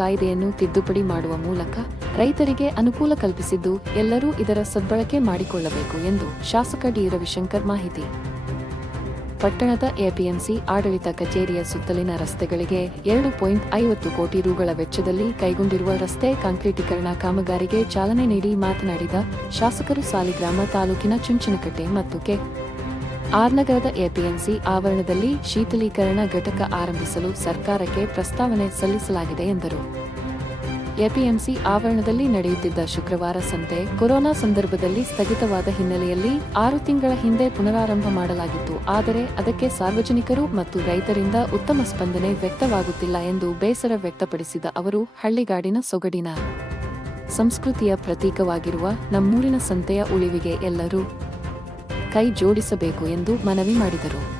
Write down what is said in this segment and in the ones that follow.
ಕಾಯ್ದೆಯನ್ನು ತಿದ್ದುಪಡಿ ಮಾಡುವ ಮೂಲಕ ರೈತರಿಗೆ ಅನುಕೂಲ ಕಲ್ಪಿಸಿದ್ದು ಎಲ್ಲರೂ ಇದರ ಸದ್ಬಳಕೆ ಮಾಡಿಕೊಳ್ಳಬೇಕು ಎಂದು ಶಾಸಕ ಡಿ. ರವಿಶಂಕರ್ ಮಾಹಿತಿ. ಪಟ್ಟಣದ ಎಪಿಎಂಸಿ ಆಡಳಿತ ಕಚೇರಿಯ ಸುತ್ತಲಿನ ರಸ್ತೆಗಳಿಗೆ ಎರಡು ಪಾಯಿಂಟ್ ಐವತ್ತು ಕೋಟಿ ರುಗಳ ವೆಚ್ಚದಲ್ಲಿ ಕೈಗೊಂಡಿರುವ ರಸ್ತೆ ಕಾಂಕ್ರೀಟೀಕರಣ ಕಾಮಗಾರಿಗೆ ಚಾಲನೆ ನೀಡಿ ಮಾತನಾಡಿದ ಶಾಸಕರು ಸಾಲಿಗ್ರಾಮ ತಾಲೂಕಿನ ಚುಂಚನಕಟ್ಟೆ ಮತ್ತು ಕೆ. ಆರ್ ನಗರದ ಎಪಿಎಂಸಿ ಆವರಣದಲ್ಲಿ ಶೀತಲೀಕರಣ ಘಟಕ ಆರಂಭಿಸಲು ಸರ್ಕಾರಕ್ಕೆ ಪ್ರಸ್ತಾವನೆ ಸಲ್ಲಿಸಲಾಗಿದೆ ಎಂದರು. ಎಪಿಎಂಸಿ ಆವರಣದಲ್ಲಿ ನಡೆಯುತ್ತಿದ್ದ ಶುಕ್ರವಾರ ಸಂತೆ ಕೊರೋನಾ ಸಂದರ್ಭದಲ್ಲಿ ಸ್ಥಗಿತವಾದ ಹಿನ್ನೆಲೆಯಲ್ಲಿ ಆರು ತಿಂಗಳ ಹಿಂದೆ ಪುನರಾರಂಭ ಮಾಡಲಾಗಿತ್ತು. ಆದರೆ ಅದಕ್ಕೆ ಸಾರ್ವಜನಿಕರು ಮತ್ತು ರೈತರಿಂದ ಉತ್ತಮ ಸ್ಪಂದನೆ ವ್ಯಕ್ತವಾಗುತ್ತಿಲ್ಲ ಎಂದು ಬೇಸರ ವ್ಯಕ್ತಪಡಿಸಿದ ಅವರು, ಹಳ್ಳಿಗಾಡಿನ ಸೊಗಡಿನ ಸಂಸ್ಕೃತಿಯ ಪ್ರತೀಕವಾಗಿರುವ ನಮ್ಮೂರಿನ ಸಂತೆಯ ಉಳಿವಿಗೆ ಎಲ್ಲರೂ ಕೈ ಜೋಡಿಸಬೇಕು ಎಂದು ಮನವಿ ಮಾಡಿದರು.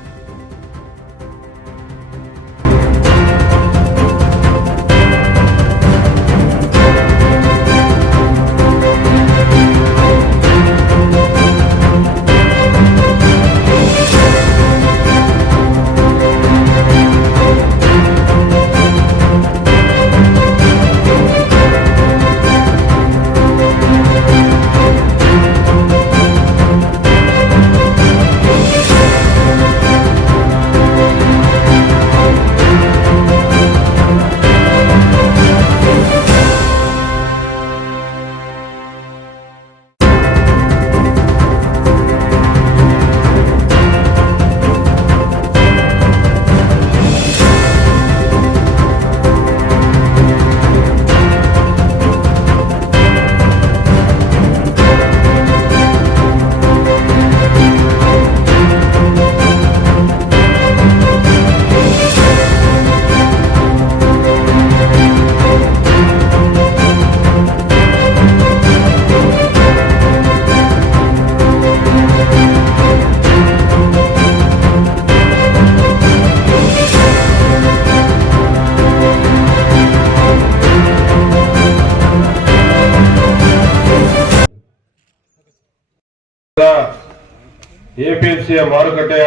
ಎಪಿಎಂಸಿಯ ಮಾರುಕಟ್ಟೆಯ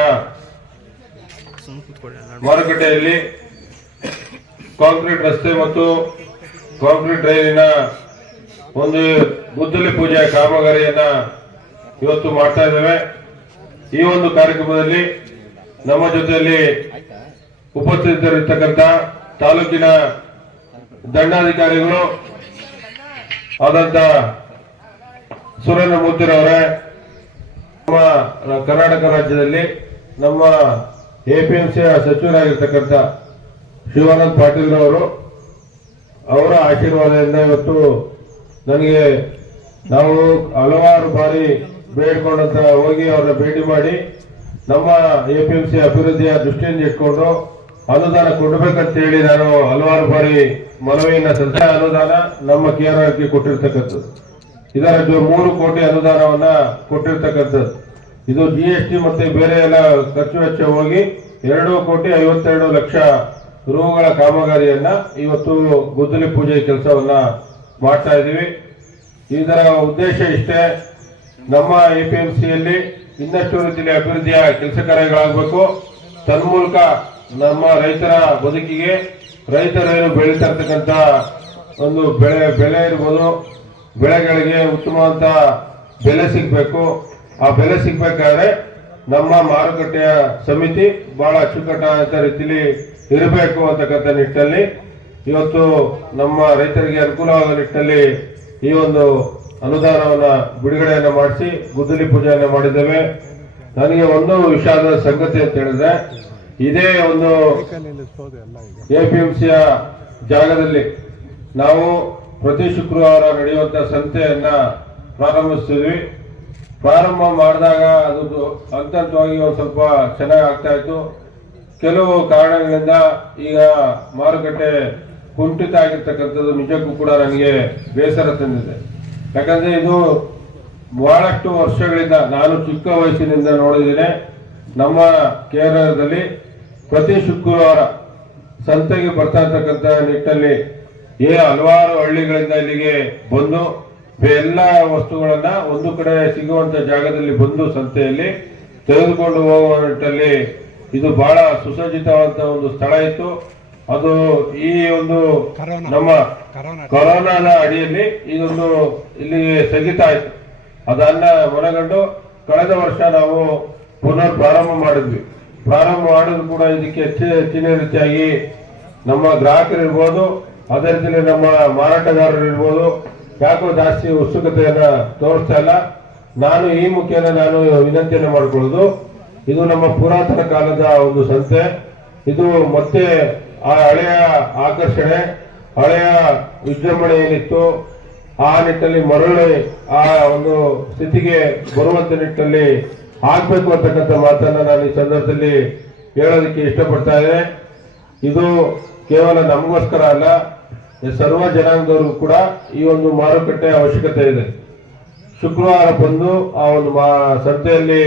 ಮಾರುಕಟ್ಟೆಯಲ್ಲಿ ಕಾಂಕ್ರೀಟ್ ರಸ್ತೆ ಮತ್ತು ಕಾಂಕ್ರೀಟ್ ರೈಲಿನ ಒಂದು ಗುದ್ದಲಿ ಪೂಜೆಯ ಕಾಮಗಾರಿಯನ್ನ ಇವತ್ತು ಮಾಡ್ತಾ ಇದ್ದೇವೆ. ಈ ಒಂದು ಕಾರ್ಯಕ್ರಮದಲ್ಲಿ ನಮ್ಮ ಜೊತೆಯಲ್ಲಿ ಉಪಸ್ಥಿತರಿರ್ತಕ್ಕಂಥ ತಾಲೂಕಿನ ದಂಡಾಧಿಕಾರಿಗಳು ಆದಂತ ಸುರೇಂದ್ರ ಮೂರ್ತಿರವರೇ ನಮ್ಮ ಕರ್ನಾಟಕ ರಾಜ್ಯದಲ್ಲಿ ನಮ್ಮ ಎಪಿಎಂಸಿಯ ಸಚಿವರಾಗಿರ್ತಕ್ಕಂಥ ಶಿವಾನಂದ್ ಪಾಟೀಲ್ ಅವರು ಆಶೀರ್ವಾದದಿಂದ ಇವತ್ತು ನನಗೆ ನಾವು ಹಲವಾರು ಬಾರಿ ಬೇಡ್ಕೊಂಡಂತ ಹೋಗಿ ಅವರನ್ನ ಭೇಟಿ ಮಾಡಿ ನಮ್ಮ ಎಪಿಎಂಸಿ ಅಭಿವೃದ್ಧಿಯ ದೃಷ್ಟಿಯಿಂದ ಇಟ್ಕೊಂಡು ಅನುದಾನ ಕೊಡಬೇಕಂತ ಹೇಳಿ ನಾನು ಹಲವಾರು ಬಾರಿ ಮನವಿಯನ್ನ ಸಲ್ಲಿಸಿದ ಅನುದಾನ ನಮ್ಮ ಕೇರಳಕ್ಕೆ ಕೊಟ್ಟಿರ್ತಕ್ಕಂಥದ್ದು. ಇದರ ಮೂರು ಕೋಟಿ ಅನುದಾನವನ್ನ ಕೊಟ್ಟಿರ್ತಕ್ಕಂಥದ್ದು. ಇದು ಜಿ ಎಸ್ ಟಿ ಮತ್ತೆ ಬೇರೆ ಎಲ್ಲ ಖರ್ಚು ವೆಚ್ಚ ಹೋಗಿ ಎರಡು ಕೋಟಿ ಐವತ್ತೆರಡು ಲಕ್ಷ ರೂಗಳ ಕಾಮಗಾರಿಯನ್ನ ಇವತ್ತು ಗುದ್ದಲಿ ಪೂಜೆ ಕೆಲಸವನ್ನ ಮಾಡ್ತಾ ಇದ್ದೀವಿ. ಇದರ ಉದ್ದೇಶ ಇಷ್ಟೇ, ನಮ್ಮ ಎ ಪಿ ಎಂ ಸಿಯಲ್ಲಿ ಇನ್ನಷ್ಟು ರೀತಿಯಲ್ಲಿ ಅಭಿವೃದ್ಧಿಯ ಕೆಲಸ ಕಾರ್ಯಗಳಾಗಬೇಕು. ತನ್ಮೂಲಕ ನಮ್ಮ ರೈತರ ಬದುಕಿಗೆ ರೈತರೇನು ಬೆಳೀತಾ ಇರ್ತಕ್ಕಂಥ ಒಂದು ಬೆಳೆ ಬೆಳೆ ಇರ್ಬೋದು. ಬೆಳೆಗಳಿಗೆ ಉತ್ತಮವಾದ ಬೆಲೆ ಸಿಗಬೇಕು. ಆ ಬೆಲೆ ಸಿಗಬೇಕಾದ್ರೆ ನಮ್ಮ ಮಾರುಕಟ್ಟೆಯ ಸಮಿತಿ ಬಹಳ ಅಚ್ಚುಕಟ್ಟಾದ ರೀತಿಯಲ್ಲಿ ಇರಬೇಕು ಅಂತಕ್ಕಂಥ ನಿಟ್ಟಿನಲ್ಲಿ. ಇವತ್ತು ನಮ್ಮ ರೈತರಿಗೆ ಅನುಕೂಲವಾದ ನಿಟ್ಟಿನಲ್ಲಿ ಈ ಒಂದು ಅನುದಾನವನ್ನು ಬಿಡುಗಡೆಯನ್ನು ಮಾಡಿಸಿ ಗುದ್ದಲಿ ಪೂಜೆಯನ್ನು ಮಾಡಿದ್ದೇವೆ. ನನಗೆ ಒಂದು ವಿಷಾದ ಸಂಗತಿ ಅಂತ ಹೇಳಿದ್ರೆ ಇದೇ ಒಂದು ಎಪಿಎಂಸಿಯ ಜಾಗದಲ್ಲಿ ನಾವು ಪ್ರತಿ ಶುಕ್ರವಾರ ನಡೆಯುವಂಥ ಸಂತೆಯನ್ನು ಪ್ರಾರಂಭಿಸ್ತೀವಿ. ಪ್ರಾರಂಭ ಮಾಡಿದಾಗ ಅದು ಹಂತ ಹಂತವಾಗಿ ಒಂದು ಸ್ವಲ್ಪ ಚೆನ್ನಾಗಿ ಆಗ್ತಾ ಇತ್ತು. ಕೆಲವು ಕಾರಣಗಳಿಂದ ಈಗ ಮಾರುಕಟ್ಟೆ ಕುಂಠಿತ ಆಗಿರ್ತಕ್ಕಂಥದ್ದು ನಿಜಕ್ಕೂ ಕೂಡ ನನಗೆ ಬೇಸರ ತಂದಿದೆ. ಯಾಕಂದರೆ ಇದು ಬಹಳಷ್ಟು ವರ್ಷಗಳಿಂದ ನಾನು ಚಿಕ್ಕ ವಯಸ್ಸಿನಿಂದ ನೋಡಿದ್ದೇನೆ. ನಮ್ಮ ಕೇರಳದಲ್ಲಿ ಪ್ರತಿ ಶುಕ್ರವಾರ ಸಂತೆಗೆ ಬರ್ತಾ ಇರ್ತಕ್ಕಂಥ ನಿಟ್ಟಿನಲ್ಲಿ ಏ ಹಲವಾರು ಹಳ್ಳಿಗಳಿಂದ ಇಲ್ಲಿಗೆ ಬಂದು ಎಲ್ಲ ವಸ್ತುಗಳನ್ನ ಒಂದು ಕಡೆ ಸಿಗುವಂತ ಜಾಗದಲ್ಲಿ ಬಂದು ಸಂತೆಯಲ್ಲಿ ತೆಗೆದುಕೊಂಡು ಹೋಗುವ ನಿಟ್ಟಲ್ಲಿ ಇದು ಬಹಳ ಸುಸಜ್ಜಿತವಾದ ಒಂದು ಸ್ಥಳ ಇತ್ತು. ಅದು ಈ ಒಂದು ನಮ್ಮ ಕರೋನಾ. ಕೊರೋನಾದ ಅಡಿಯಲ್ಲಿ ಇದೊಂದು ಇಲ್ಲಿ ಸ್ಥಗಿತ ಆಯ್ತು. ಅದನ್ನ ಮನಗಂಡು ಕಳೆದ ವರ್ಷ ನಾವು ಪುನರ್ ಪ್ರಾರಂಭ ಮಾಡಿದ್ವಿ. ಪ್ರಾರಂಭ ಮಾಡಿದ್ರು ಕೂಡ ಇದಕ್ಕೆ ಹೆಚ್ಚು ಹೆಚ್ಚಿನ ರೀತಿಯಾಗಿ ನಮ್ಮ ಗ್ರಾಹಕರಿರ್ಬೋದು ಅದೇ ರೀತಿಯಲ್ಲಿ ನಮ್ಮ ಮಾರಾಟಗಾರರು ಇರ್ಬೋದು, ಯಾಕೋ ಜಾಸ್ತಿ ಉತ್ಸುಕತೆಯನ್ನ ತೋರಿಸ್ತಾ ಇಲ್ಲ. ನಾನು ಈ ಮುಖೇನ ನಾನು ವಿನಂತಿಯನ್ನು ಮಾಡ್ಕೊಳ್ಳೋದು, ಇದು ನಮ್ಮ ಪುರಾತನ ಕಾಲದ ಒಂದು ಸಂಸ್ಥೆ ಇದು ಮತ್ತೆ ಆ ಹಳೆಯ ಆಕರ್ಷಣೆ, ಹಳೆಯ ವಿಜೃಂಭಣೆ ಏನಿತ್ತು ಆ ನಿಟ್ಟಲ್ಲಿ ಮರಳಿ ಆ ಒಂದು ಸ್ಥಿತಿಗೆ ಬರುವಂತ ನಿಟ್ಟಲ್ಲಿ ಆಗ್ಬೇಕು ಅಂತಕ್ಕಂಥ ಮಾತನ್ನ ನಾನು ಈ ಸಂದರ್ಭದಲ್ಲಿ ಹೇಳೋದಕ್ಕೆ ಇಷ್ಟಪಡ್ತಾ ಇದ್ದೇನೆ. ಇದು ಕೇವಲ ನಮಗೋಸ್ಕರ ಅಲ್ಲ ಸರ್ವ ಜನಾಂಗದವರು ಕೂಡ ಈ ಒಂದು ಮಾರುಕಟ್ಟೆ ಅವಶ್ಯಕತೆ ಇದೆ. ಶುಕ್ರವಾರ ಬಂದು ಆ ಒಂದು ಮಾ- ಸಂತೆಯಲ್ಲಿ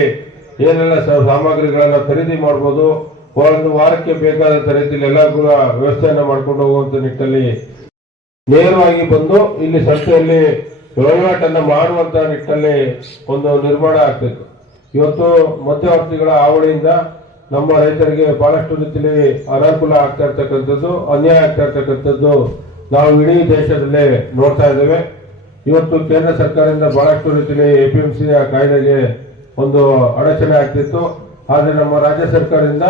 ಏನೆಲ್ಲ ಸಾಮಗ್ರಿಗಳನ್ನ ಖರೀದಿ ಮಾಡ್ಬೋದು, ಒಂದು ವಾರಕ್ಕೆ ಬೇಕಾದಂಥ ರೀತಿಯಲ್ಲಿ ಎಲ್ಲ ಕೂಡ ವ್ಯವಸ್ಥೆಯನ್ನು ಮಾಡ್ಕೊಂಡು ಹೋಗುವಂಥ ನಿಟ್ಟಲ್ಲಿ ನೇರವಾಗಿ ಬಂದು ಇಲ್ಲಿ ಸಂತೆಯಲ್ಲಿ ವಹಿವಾಟನ್ನ ಮಾಡುವಂತ ನಿಟ್ಟಲ್ಲಿ ಒಂದು ನಿರ್ಮಾಣ ಆಗ್ಬೇಕು ಇವತ್ತು ಮಧ್ಯವರ್ತಿಗಳ ಹಾವಳಿಯಿಂದ ನಮ್ಮ ರೈತರಿಗೆ ಬಹಳಷ್ಟು ರೀತಿಯಲ್ಲಿ ಅನಾನುಕೂಲ ಆಗ್ತಾ ಇರ್ತಕ್ಕಂಥದ್ದು, ಅನ್ಯಾಯ ಆಗ್ತಾ ಇರ್ತಕ್ಕಂಥದ್ದು ನಾವು ಇಡೀ ದೇಶದಲ್ಲೇ ನೋಡ್ತಾ ಇದ್ದೇವೆ. ಇವತ್ತು ಕೇಂದ್ರ ಸರ್ಕಾರದಿಂದ ಬಹಳಷ್ಟು ರೀತಿಯಲ್ಲಿ ಎ ಪಿ ಎಂ ಎಪಿಎಂಸಿ ಕಾಯ್ದೆಗೆ ಒಂದು ಅಡಚಣೆ ಆಗ್ತಿತ್ತು. ಆದರೆ ನಮ್ಮ ರಾಜ್ಯ ಸರ್ಕಾರದಿಂದ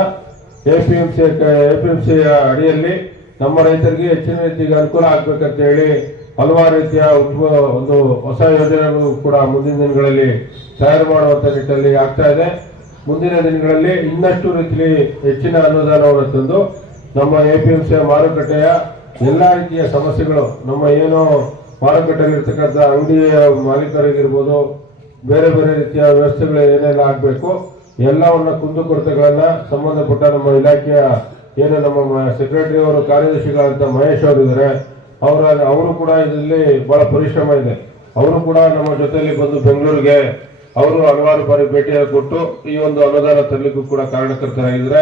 A P M C A P M ಸಿಯ ಅಡಿಯಲ್ಲಿ ನಮ್ಮ ರೈತರಿಗೆ ಹೆಚ್ಚಿನ ರೀತಿಗೆ ಅನುಕೂಲ ಆಗ್ಬೇಕಂತ ಹೇಳಿ ಹಲವಾರು ರೀತಿಯ ಒಂದು ಹೊಸ ಯೋಜನೆಗಳು ಕೂಡ ಮುಂದಿನ ದಿನಗಳಲ್ಲಿ ತಯಾರು ಮಾಡುವಂತ ನಿಟ್ಟಲ್ಲಿ ಆಗ್ತಾ ಇದೆ. ಮುಂದಿನ ದಿನಗಳಲ್ಲಿ ಇನ್ನಷ್ಟು ರೀತಿಯಲ್ಲಿ ಹೆಚ್ಚಿನ ಅನುದಾನವನ್ನು ತಂದು ನಮ್ಮ ಎ ಪಿ ಎಪಿಎಂಸಿ ಮಾರುಕಟ್ಟೆಯ ಎಲ್ಲಾ ರೀತಿಯ ಸಮಸ್ಯೆಗಳು. ನಮ್ಮ ಏನು ಮಾರುಕಟ್ಟೆಯಲ್ಲಿ ಇರ್ತಕ್ಕಂಥ ಅಂಗಡಿಯ ಮಾಲೀಕರಾಗಿರ್ಬೋದು, ಬೇರೆ ಬೇರೆ ರೀತಿಯ ವ್ಯವಸ್ಥೆಗಳು ಏನೆಲ್ಲ ಆಗಬೇಕು, ಎಲ್ಲವನ್ನ ಕುಂದುಕೊರತೆಗಳನ್ನ ಸಂಬಂಧಪಟ್ಟ ನಮ್ಮ ಇಲಾಖೆಯ ಏನು ನಮ್ಮ ಸೆಕ್ರೆಟರಿ ಅವರು ಕಾರ್ಯದರ್ಶಿಗಳಂತ ಮಹೇಶ್ ಅವರು ಇದ್ದಾರೆ ಅವರ, ಅವರು ಕೂಡ ಇದರಲ್ಲಿ ಬಹಳ ಪರಿಶ್ರಮ ಇದೆ. ಅವರು ಕೂಡ ನಮ್ಮ ಜೊತೆಯಲ್ಲಿ ಬಂದು ಬೆಂಗಳೂರಿಗೆ ಅವರು ಹಲವಾರು ಬಾರಿ ಭೇಟಿಯಾಗಿ ಕೊಟ್ಟು ಈ ಒಂದು ಅನುದಾನ ತರಲಿಕ್ಕೂ ಕೂಡ ಕಾರಣಕರ್ತರಾಗಿದ್ದಾರೆ.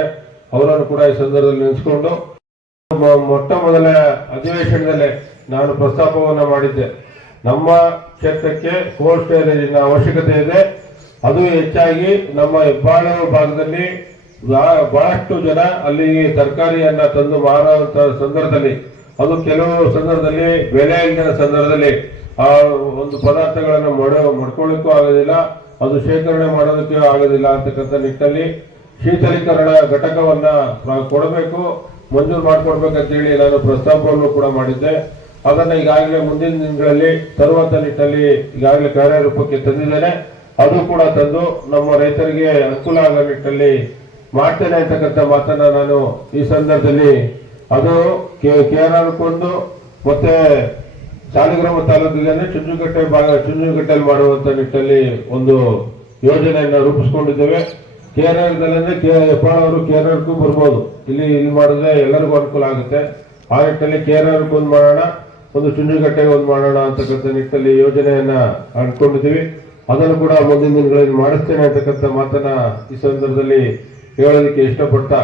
ಅವರನ್ನು ಕೂಡ ಈ ಸಂದರ್ಭದಲ್ಲಿ ನೆನೆಸ್ಕೊಂಡು ಮೊಟ್ಟ ಮೊದಲ ಅಧಿವೇಶನದಲ್ಲಿ ನಾನು ಪ್ರಸ್ತಾಪವನ್ನು ಮಾಡಿದ್ದೆ. ನಮ್ಮ ಕ್ಷೇತ್ರಕ್ಕೆ ಕೋಲ್ಡ್ ಸ್ಟೋರೇಜಿನ ಅವಶ್ಯಕತೆ ಇದೆ. ಅದು ಹೆಚ್ಚಾಗಿ ನಮ್ಮ ಹೆಬ್ಬಾಳು ಭಾಗದಲ್ಲಿ ಬಹಳ- ಬಹಳಷ್ಟು ಜನ ಅಲ್ಲಿ ತರಕಾರಿಯನ್ನ ತಂದು ಮಾರುವಂತ ಸಂದರ್ಭದಲ್ಲಿ, ಅದು ಕೆಲವು ಸಂದರ್ಭದಲ್ಲಿ ಬೆಲೆ ಇಲ್ಲದ ಸಂದರ್ಭದಲ್ಲಿ ಆ ಒಂದು ಪದಾರ್ಥಗಳನ್ನು ಮಾಡೋ, ಮಾಡ್ಕೊಳ್ಳಿಕ್ಕೂ ಆಗೋದಿಲ್ಲ, ಅದು ಶೇಖರಣೆ ಮಾಡೋದಕ್ಕೆ ಆಗೋದಿಲ್ಲ ಅಂತಕ್ಕಂಥ ನಿಟ್ಟಲ್ಲಿ ಶೀತಲೀಕರಣ ಘಟಕವನ್ನ ಕೊಡಬೇಕು. ಮಂಜೂರು ಮಾಡಿಕೊಡ್ಬೇಕಂತ ಹೇಳಿ ನಾನು ಪ್ರಸ್ತಾಪವನ್ನು ಕೂಡ ಮಾಡಿದ್ದೆ. ಅದನ್ನ ಈಗಾಗಲೇ ಮುಂದಿನ ದಿನಗಳಲ್ಲಿ ತರುವಂತ ನಿಟ್ಟಲ್ಲಿ ಈಗಾಗಲೇ ಕಾರ್ಯರೂಪಕ್ಕೆ ತಂದಿದ್ದೇನೆ. ಅದು ಕೂಡ ತಂದು ನಮ್ಮ ರೈತರಿಗೆ ಅನುಕೂಲ ಆಗೋ ನಿಟ್ಟಲ್ಲಿ ಮಾಡ್ತೇನೆ ಅಂತಕ್ಕಂಥ ಮಾತನ್ನ ನಾನು ಈ ಸಂದರ್ಭದಲ್ಲಿ ಅದು ಕೇರಳಕ್ಕೊಂದು ಮತ್ತೆ ಸಾಲಗ್ರಾಮ ತಾಲೂಕಿಗೆ ಚುಂಚುಕಟ್ಟೆ ಭಾಗ, ಚುಂಚುಕಟ್ಟೆಯಲ್ಲಿ ಮಾಡುವಂತ ನಿಟ್ಟಲ್ಲಿ ಒಂದು ಯೋಜನೆಯನ್ನ ರೂಪಿಸ್ಕೊಂಡಿದ್ದೇವೆ. ಕೇರಳದಲ್ಲಂದ್ರೆ ಕೆ ಅವರು ಕೇರಳಕ್ಕೂ ಬರ್ಬೋದು. ಇಲ್ಲಿ ಇಲ್ಲಿ ಮಾಡಿದ್ರೆ ಎಲ್ಲರಿಗೂ ಅನುಕೂಲ ಆಗುತ್ತೆ. ಆ ನಿಟ್ಟಲ್ಲಿ ಕೇರಳಕ್ಕೆ ಒಂದು ಮಾಡೋಣ, ಒಂದು ಚುಂಡಿಗಟ್ಟೆಗೆ ಒಂದು ಮಾಡೋಣ ಅಂತಕ್ಕಂಥ ನಿಟ್ಟಲ್ಲಿ ಯೋಜನೆಯನ್ನ ಅನ್ಕೊಂಡಿದ್ದೀವಿ ಅದನ್ನು ಕೂಡ ಮುಂದಿನ ದಿನಗಳಲ್ಲಿ ಮಾಡಿಸ್ತೇನೆ ಅಂತಕ್ಕಂಥ ಮಾತನ್ನ ಈ ಸಂದರ್ಭದಲ್ಲಿ ಹೇಳೋದಕ್ಕೆ ಇಷ್ಟಪಡ್ತಾ